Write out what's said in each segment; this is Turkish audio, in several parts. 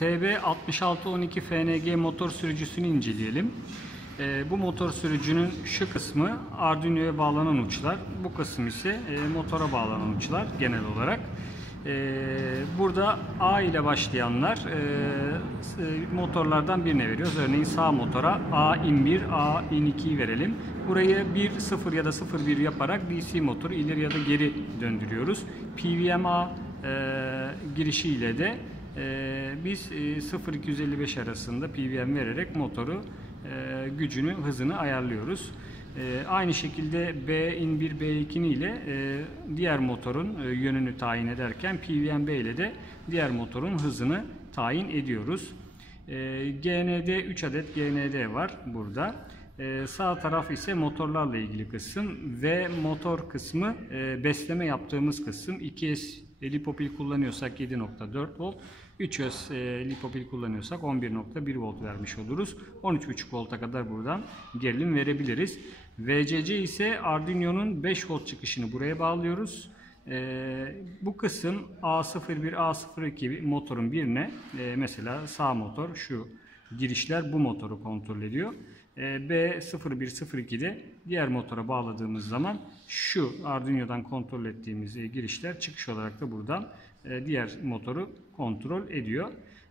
TB6612 FNG motor sürücüsünü inceleyelim. Bu motor sürücünün şu kısmı Arduino'ya bağlanan uçlar. Bu kısım ise motora bağlanan uçlar genel olarak. Burada A ile başlayanlar motorlardan birine veriyoruz. Örneğin sağ motora A-in1, A-in2'yi verelim. Burayı 1-0 ya da 0-1 yaparak DC motoru ileri ya da geri döndürüyoruz. PWM-A girişi ile de biz 0-255 arasında PWM vererek motoru gücünü, hızını ayarlıyoruz. Aynı şekilde B-in1, B-2 ile diğer motorun yönünü tayin ederken PWM-B ile de diğer motorun hızını tayin ediyoruz. GND 3 adet GND var burada. Sağ taraf ise motorlarla ilgili kısım ve motor kısmı besleme yaptığımız kısım. 2S lipopil kullanıyorsak 7.4 volt, 3S lipopil kullanıyorsak 11.1 volt vermiş oluruz. 13.5 volta kadar buradan gerilim verebiliriz. VCC ise Arduino'nun 5 volt çıkışını buraya bağlıyoruz. Bu kısım A01, A02 motorun birine, mesela sağ motor şu girişler bu motoru kontrol ediyor. B0102'de diğer motora bağladığımız zaman şu Arduino'dan kontrol ettiğimiz girişler çıkış olarak da buradan diğer motoru kontrol ediyor.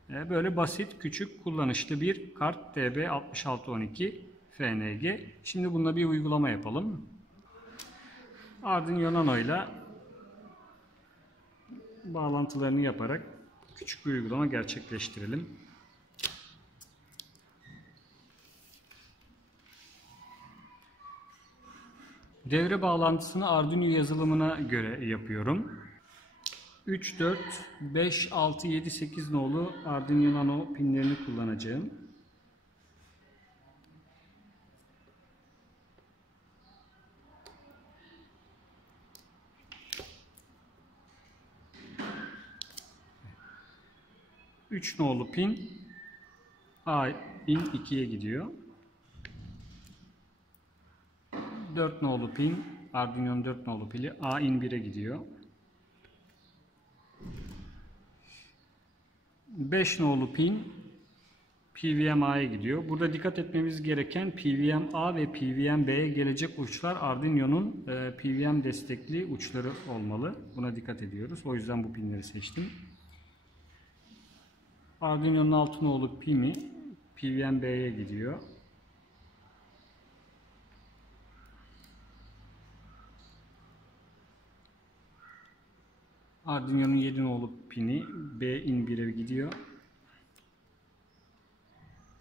Böyle basit, küçük, kullanışlı bir kart TB6612 FNG. Şimdi bununla bir uygulama yapalım. Arduino Nano ile bağlantılarını yaparak küçük bir uygulama gerçekleştirelim. Devre bağlantısını Arduino yazılımına göre yapıyorum. 3, 4, 5, 6, 7, 8 nolu Arduino Nano pinlerini kullanacağım. Üç nolu pin A-in2'ye gidiyor. 4 nolu pin, Arduino'nun 4 nolu pili A-in1'e gidiyor. 5 nolu pin PWM-A'ya gidiyor. Burada dikkat etmemiz gereken PWM-A ve PWM-B'ye gelecek uçlar Arduino'nun PWM destekli uçları olmalı. Buna dikkat ediyoruz. O yüzden bu pinleri seçtim. Arduino'nun 6 nolu pini PWM-B'ye gidiyor. Arduino'nun 7 nolu pini B-in1'e gidiyor.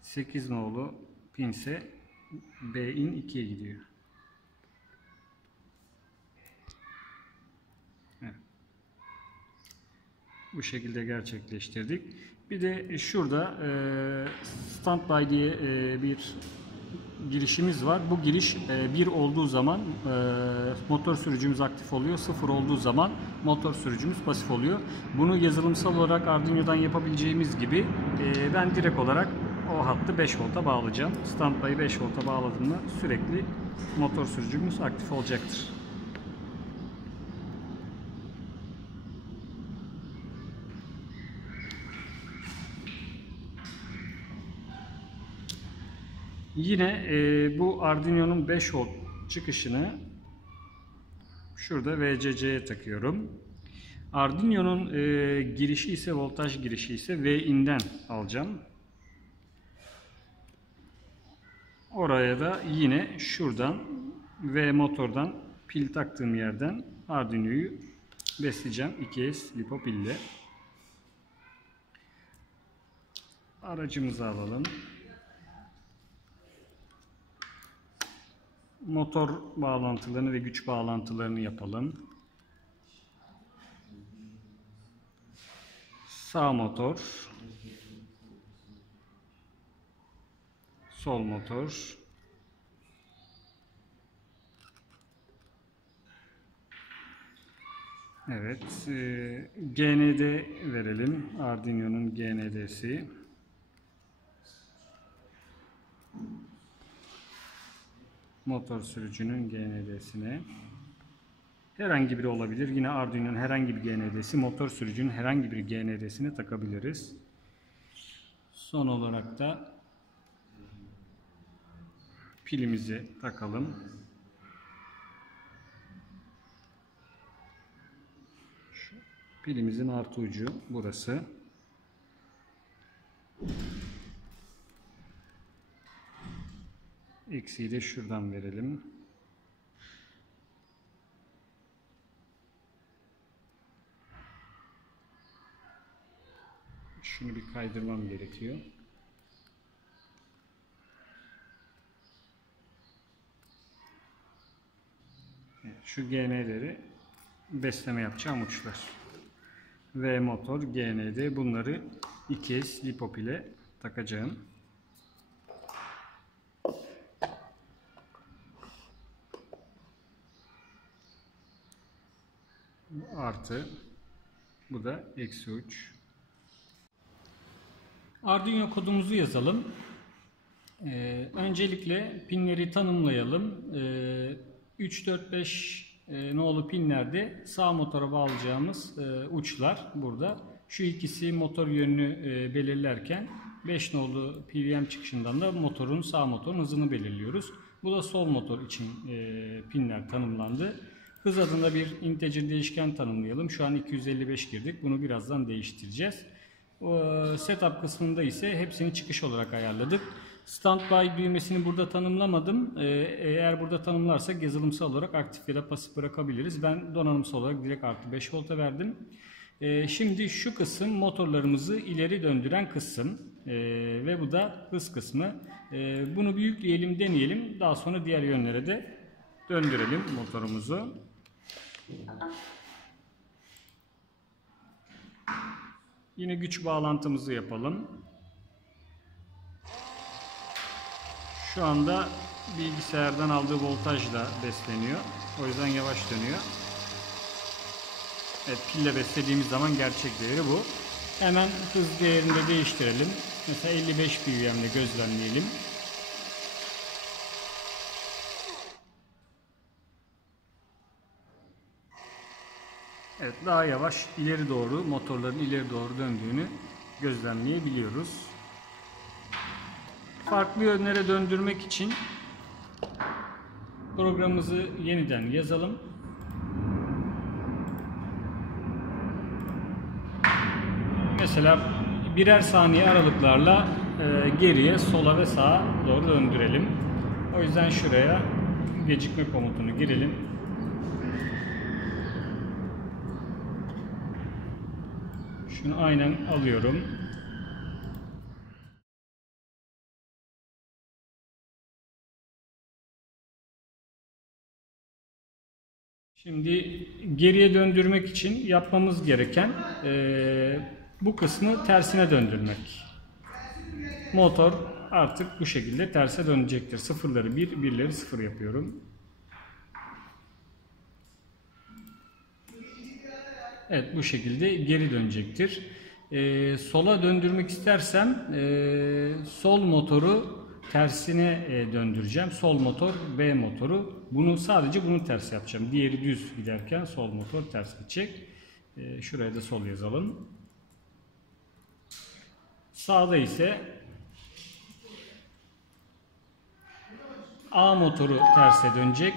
8 nolu pin ise B-in2'ye gidiyor. Evet. Bu şekilde gerçekleştirdik. Bir de şurada standby diye bir girişimiz var. Bu giriş 1 olduğu zaman motor sürücümüz aktif oluyor. 0 olduğu zaman motor sürücümüz pasif oluyor. Bunu yazılımsal olarak Arduino'dan yapabileceğimiz gibi ben direkt olarak o hattı 5 volta bağlayacağım. Standby'ı 5 volta bağladığımda sürekli motor sürücümüz aktif olacaktır. Yine bu Arduino'nun 5 volt çıkışını şurada VCC'ye takıyorum. Arduino'nun girişi ise, voltaj girişi ise V-in'den alacağım. Oraya da yine şuradan V motordan pil taktığım yerden Arduino'yu besleyeceğim 2S lipo pille. Aracımızı alalım. Motor bağlantılarını ve güç bağlantılarını yapalım. Sağ motor, sol motor, evet, GND verelim. Arduino'nun GND'si. Motor sürücünün GND'sine. Herhangi biri olabilir. Yine Arduino'nun herhangi bir GND'si, motor sürücünün herhangi bir GND'sine takabiliriz. Son olarak da pilimizi takalım. Pilimizin artı ucu burası. Eksiği de şuradan verelim. Şunu bir kaydırmam gerekiyor. Evet, şu GN'leri besleme yapacağım uçlar. V motor, GN'de bunları 2S lipop ile takacağım. Bu artı, bu da eksi uç. Arduino kodumuzu yazalım. Öncelikle pinleri tanımlayalım. 3, 4, 5 nolu pinlerde sağ motora bağlayacağımız uçlar burada. Şu ikisi motor yönünü belirlerken 5 nolu PWM çıkışından da sağ motorun hızını belirliyoruz. Bu da sol motor için pinler tanımlandı. Hız adında bir integer değişken tanımlayalım. Şu an 255 girdik. Bunu birazdan değiştireceğiz. Setup kısmında ise hepsini çıkış olarak ayarladık. Standby düğmesini burada tanımlamadım. Eğer burada tanımlarsak yazılımsal olarak aktif ya da pasif bırakabiliriz. Ben donanımsal olarak direkt artı 5 volta verdim. Şimdi şu kısım motorlarımızı ileri döndüren kısım ve bu da hız kısmı. Bunu bir yükleyelim, deneyelim. Daha sonra diğer yönlere de döndürelim motorumuzu. Yine güç bağlantımızı yapalım. Şu anda bilgisayardan aldığı voltajla besleniyor. O yüzden yavaş dönüyor. Evet, pille beslediğimiz zaman gerçek değeri bu. Hemen hız değerini de değiştirelim. Mesela 55 PWM ile gözlemleyelim. Evet, daha yavaş ileri doğru, motorların ileri doğru döndüğünü gözlemleyebiliyoruz. Farklı yönlere döndürmek için programımızı yeniden yazalım. Mesela birer saniye aralıklarla geriye, sola ve sağa doğru döndürelim. O yüzden şuraya gecikme komutunu girelim. Şunu aynen alıyorum. Şimdi geriye döndürmek için yapmamız gereken bu kısmı tersine döndürmek. Motor artık bu şekilde terse dönecektir. Sıfırları 1, birleri 0 yapıyorum. Evet, bu şekilde geri dönecektir. Sola döndürmek istersem sol motoru tersine döndüreceğim. Sol motor B motoru. Sadece bunu ters yapacağım. Diğeri düz giderken sol motor ters gidecek. Şuraya da sol yazalım. Sağda ise A motoru terse dönecek.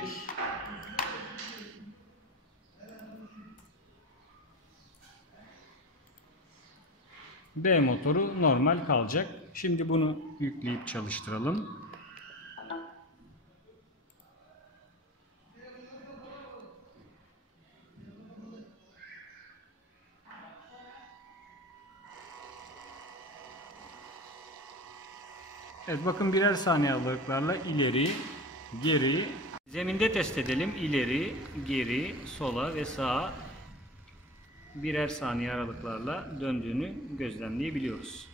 B motoru normal kalacak. Şimdi bunu yükleyip çalıştıralım. Evet, bakın birer saniye aralıklarla ileri, geri, zeminde test edelim. İleri, geri, sola ve sağa birer saniye aralıklarla döndüğünü gözlemleyebiliyoruz.